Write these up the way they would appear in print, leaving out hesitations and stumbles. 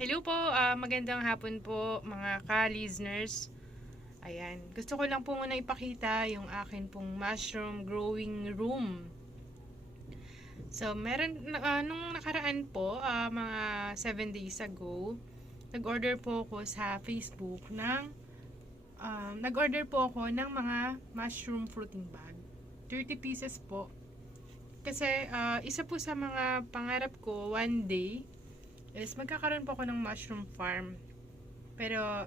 Hello po, magandang hapon po mga ka-listeners. Ayan, gusto ko lang po muna ipakita yung akin pong mushroom growing room. So, nung nakaraan po, mga 7 days ago, nag-order po ako sa Facebook ng mga mushroom fruiting bag. 30 pieces po. Kasi isa po sa mga pangarap ko one day is magkakaroon po ako ng mushroom farm. Pero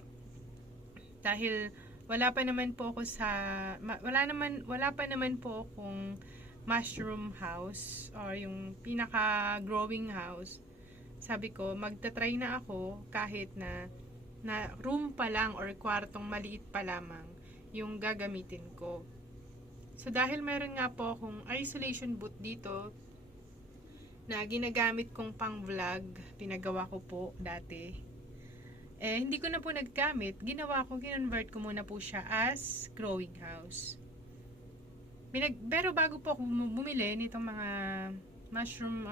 dahil wala pa naman po akong mushroom house or yung pinaka growing house. Sabi ko, magta-try na ako kahit na room pa lang or kwartong maliit pa lamang yung gagamitin ko. So dahil meron nga po akong isolation booth dito na ginagamit kong pang vlog, pinagawa ko po dati. Hindi ko na po naggamit, kinonvert ko muna po siya as growing house. Pero bago po ako bumili nitong mga mushroom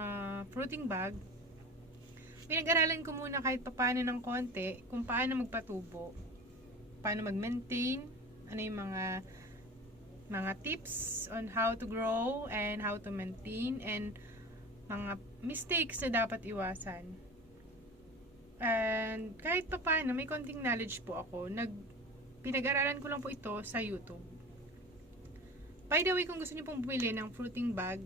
fruiting bag, pinag-aralan ko muna kahit paano ng konti kung paano magpatubo, paano mag-maintain, ano yung mga tips on how to grow and how to maintain, and mga mistakes na dapat iwasan. And kahit pa paano, may konting knowledge po ako. Pinag-aralan ko lang po ito sa YouTube. By the way, kung gusto niyo pong bumili ng fruiting bag,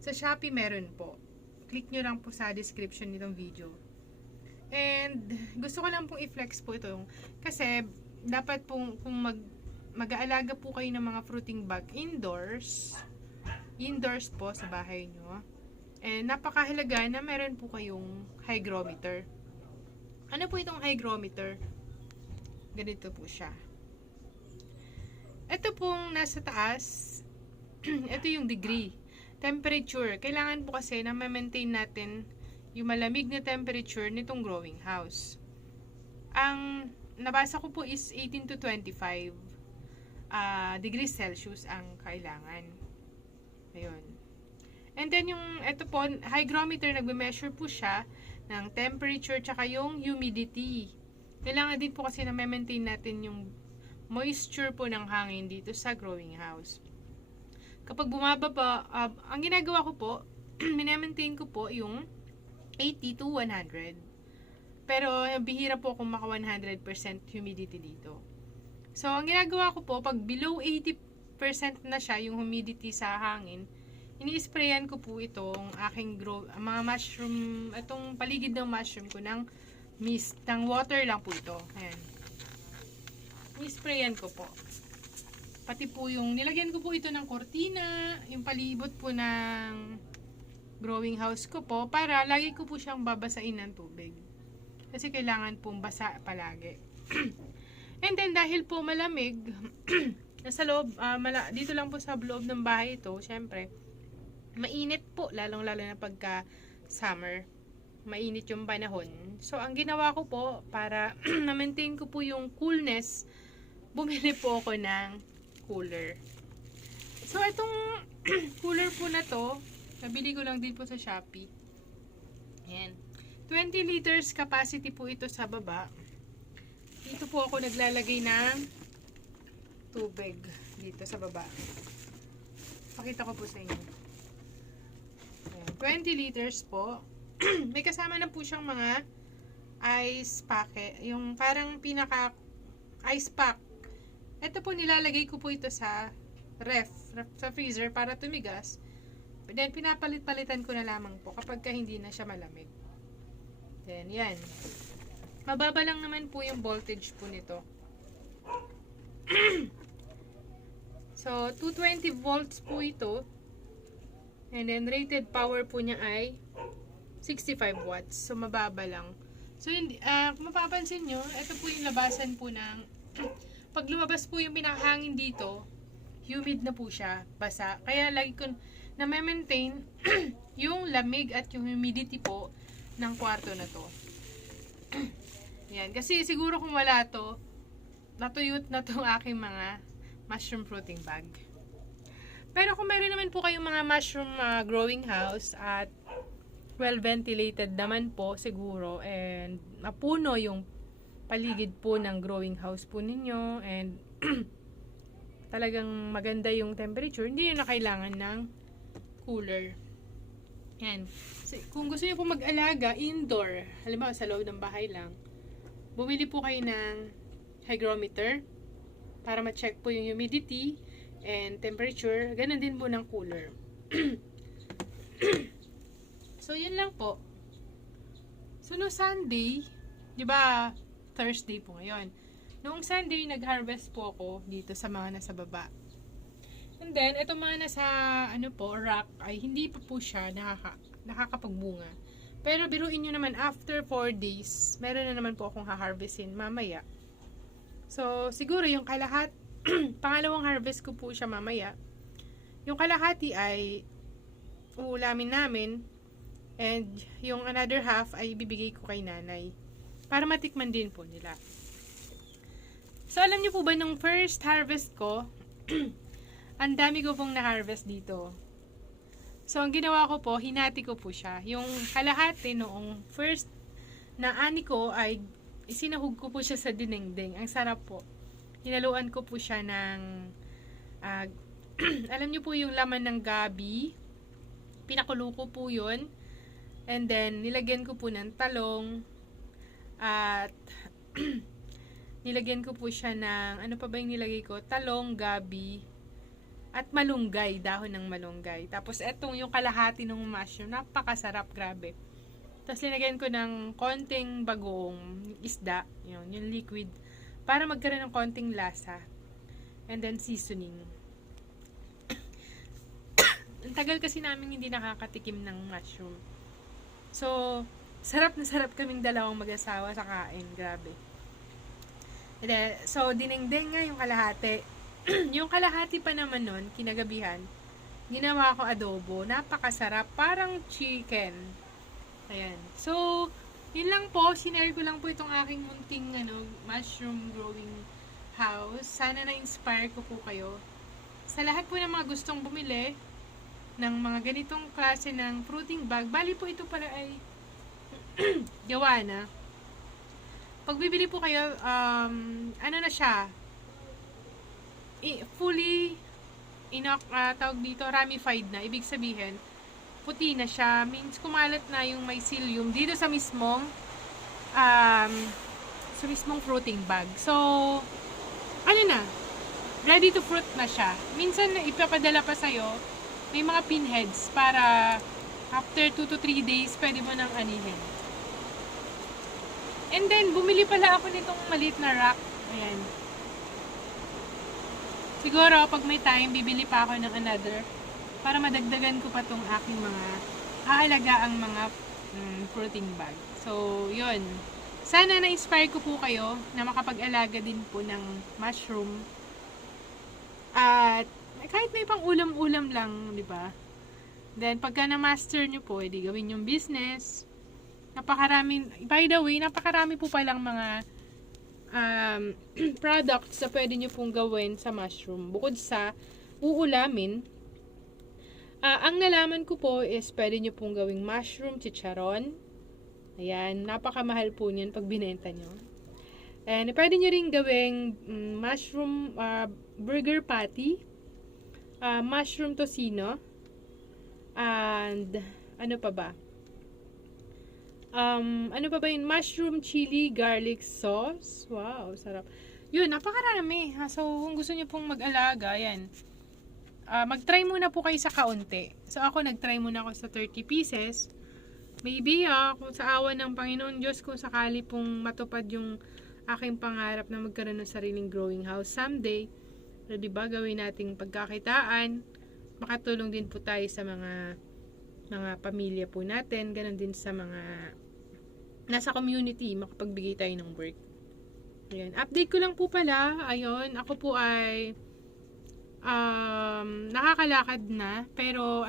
sa Shopee meron po. Click nyo lang po sa description nitong video. And gusto ko lang pong i-flex po ito. Kasi dapat pong kung mag-aalaga po kayo ng mga fruiting bag indoors po sa bahay nyo. And napakahalaga na meron po kayong hygrometer. Ano po itong hygrometer? Ganito po siya. Ito pong nasa taas, ito yung degree. Temperature. Kailangan po kasi na ma-maintain natin yung malamig na temperature nitong growing house. Ang nabasa ko po is 18 to 25 degrees Celsius ang kailangan. Ayun. And then ito po, hygrometer, nagme-measure po siya ng temperature tsaka yung humidity. Kailangan din po kasi na ma-maintain natin yung moisture po ng hangin dito sa growing house. Kapag bumababa, ang ginagawa ko po, minamaintain ko po yung 80 to 100. Pero bihira po kung maka 100% humidity dito. So, ang ginagawa ko po, pag below 80% na siya yung humidity sa hangin, ini-sprayan ko po itong aking mga mushroom, itong paligid ng mushroom ko ng mist, ng water lang po ito. Ayan. Ini-sprayan ko po. Pati po nilagyan ko po ito ng kortina, yung palibot po ng growing house ko po, para lagi ko po siyang babasain ng tubig. Kasi kailangan pong basa palagi. And then, dahil po malamig, nasa loob, dito lang po sa loob ng bahay ito, syempre, mainit po, lalong-lalo na pagka summer. Mainit yung panahon. So, ang ginawa ko po, para na-maintain ko po yung coolness, bumili po ako ng cooler. So, itong cooler po na to, nabili ko lang din po sa Shopee. Ayan. 20 liters capacity po ito sa baba. Dito po ako naglalagay ng tubig dito sa baba. Pakita ko po sa inyo. 20 liters po. May kasama na po siyang mga ice packet. Yung parang pinaka ice pack. Ito po, nilalagay ko po ito sa sa freezer para tumigas. Then pinapalit-palitan ko na lamang po kapag hindi na siya malamig. Then yan. Mababa lang naman po yung voltage po nito. So 220 volts po ito. And then, rated power po niya ay 65 watts. So, mababa lang. So, kung mapapansin nyo, ito po yung labasan po ng pag lumabas po yung pinakahangin dito, humid na po siya, basa. Kaya, lagi ko na-maintain yung lamig at yung humidity po ng kwarto na to. Yan. Kasi, siguro kung wala to, natuyot na tong aking mga mushroom fruiting bag. Pero kung meron naman po kayong mga mushroom growing house at well ventilated naman po siguro, and mapuno yung paligid po ng growing house po ninyo, and talagang maganda yung temperature, hindi nyo na kailangan ng cooler. Yan. So, kung gusto niyo po mag-alaga indoor, halimbawa sa loob ng bahay lang, bumili po kayo ng hygrometer para ma-check po yung humidity and temperature. Ganun din po ng cooler. So, yun lang po. So, no Sunday, di ba, Thursday po ngayon. Noong Sunday, nag-harvest po ako dito sa mga nasa baba. And then, ito mga nasa, rock, ay hindi pa po siya nakakapagbunga. Pero biruin nyo naman, after 4 days, meron na naman po akong ha-harvestin mamaya. So, siguro yung pangalawang harvest ko po siya mamaya. Yung kalahati ay uulamin namin, and yung another half ay bibigay ko kay nanay para matikman din po nila. So, alam niyo po ba nung first harvest ko, ang dami ko pong na-harvest dito. So, ang ginawa ko po, hinati ko po siya. Yung kalahati noong first na ani ko ay isinahog ko po siya sa dinengdeng. Ang sarap po. Hinaluan ko po siya ng alam niyo po yung laman ng gabi. Pinakulo ko po yun. And then, nilagyan ko po ng talong. At nilagyan ko po siya ng, ano pa ba yung nilagay ko? Talong, gabi, at malunggay, dahon ng malunggay. Tapos, etong yung kalahati ng mushroom, napakasarap, grabe. Tapos, linagyan ko ng konting bagong isda, yun, yung liquid, para magkaroon ng konting lasa. And then, seasoning. Ang tagal kasi namin hindi nakakatikim ng mushroom. So, sarap na sarap kaming dalawang mag-asawa sa kain, grabe. So, dinengdeng nga yung kalahati. Yung kalahati pa naman nun, kinagabihan, ginawa ko adobo. Napakasarap. Parang chicken. Ayan. So, yun lang po. Sinare ko lang po itong aking munting mushroom growing house. Sana na-inspire ko po kayo. Sa lahat po ng mga gustong bumili ng mga ganitong klase ng fruiting bag, bali po ito pala ay gawa na. Pag bibili po kayo, na siya, fully tawag dito, ramified na. Ibig sabihin, puti na siya. Means, kumalat na yung mycelium dito sa mismong fruiting bag. So, ready to fruit na siya. Minsan, ipapadala pa sa'yo, may mga pinheads para after 2 to 3 days, pwede mo nang anihin. And then, bumili pala ako nitong maliit na rack. Ayan. Siguro, pag may time, bibili pa ako ng another para madagdagan ko pa tong aking mga aalagaang mga fruiting bag. So, yun. Sana na-inspire ko po kayo na makapag-alaga din po ng mushroom. At kahit may pang ulam-ulam lang, di ba? Then, pagka na-master nyo po, edi gawin yung business. By the way, napakarami po palang mga products na pwede nyo pong gawin sa mushroom. Bukod sa uulamin, ang nalaman ko po is pwede nyo pong gawing mushroom chicharon. Ayan, napakamahal po niyan pag binenta nyo. And pwede nyo rin gawing mushroom burger patty, mushroom tocino, and ano pa ba? Yun? Mushroom chili garlic sauce. Wow, sarap. Yun, napakarami. So, kung gusto nyo pong mag-alaga, yan. Mag-try muna po kayo sa kaunti. So, ako nag-try muna ako sa 30 pieces. Maybe, kung sa awa ng Panginoon Diyos, kung sakali pong matupad yung aking pangarap na magkaroon ng sariling growing house someday, so, diba, gawin nating pagkakitaan, makatulong din po tayo sa mga pamilya po natin, ganun din sa mga nasa community, makapagbigay tayo ng work. Ayan. Update ko lang po pala, ayun, ako po ay nakakalakad na, pero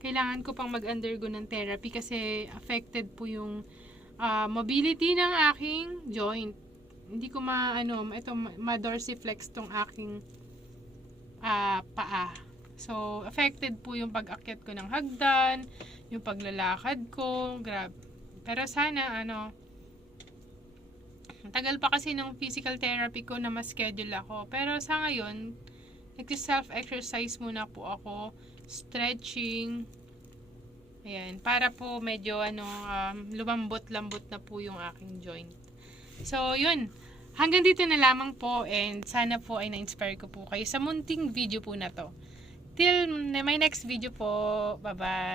kailangan ko pang mag-undergo ng therapy kasi affected po yung mobility ng aking joint. Hindi ko ma-dorsiflex tong aking paa. So, affected po yung pag-akyat ko ng hagdan, yung paglalakad ko, grabe. Pero sana, tagal pa kasi ng physical therapy ko na ma-schedule ako. Pero sa ngayon, nagsi-self-exercise muna po ako, stretching, ayan, para po medyo, lumambot-lambot na po yung aking joint. So, yun. Hanggang dito na lamang po and sana po ay na-inspire ko po kayo sa munting video po na to. Till my next video po. Bye-bye!